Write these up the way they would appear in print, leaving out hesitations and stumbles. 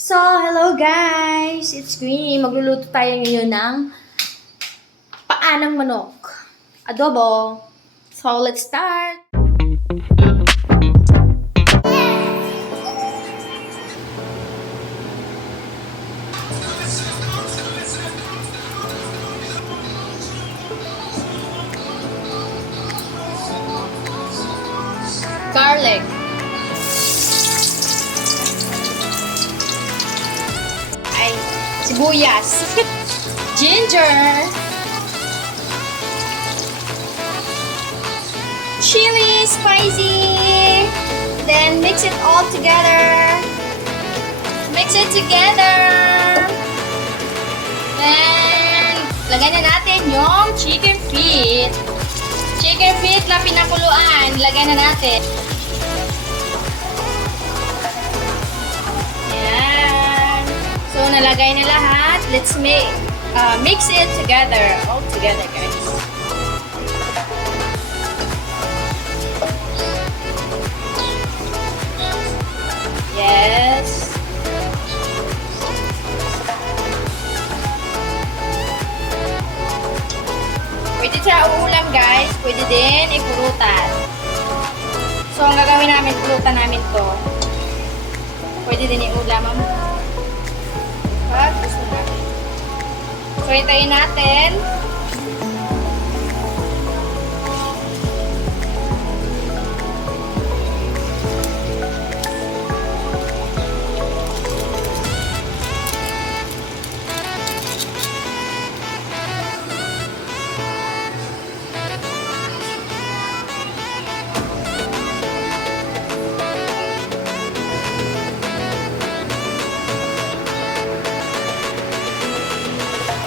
So, hello guys! It's Queenie. Magluluto tayo ngayon ng paanang manok. Adobo. So, let's start! Garlic. Ay, sibuyas. Ginger. Chili, spicy. Then mix it all together. Mix it together. Then, lagay na natin yung chicken feet. Chicken feet na pinakuluan. Lagay na natin. Yan. So, nalagay na lahat. Let's mix it together. All together, guys. Yes. Pwede siya uulam, guys. Pwede din ipulutan. So, ang gagawin namin, pulutan namin to. Pwede din iulam. Pag gusto natin. So, hintayin natin.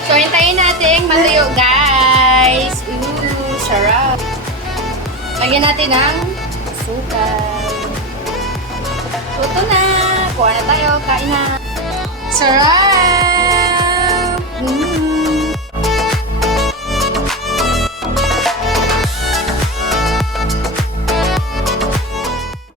So, hintayin natin matuyo, guys. Ooh, sarap. Lagyan natin ng asukal. Luto na. Kuha na tayo. Kain na. Sarap!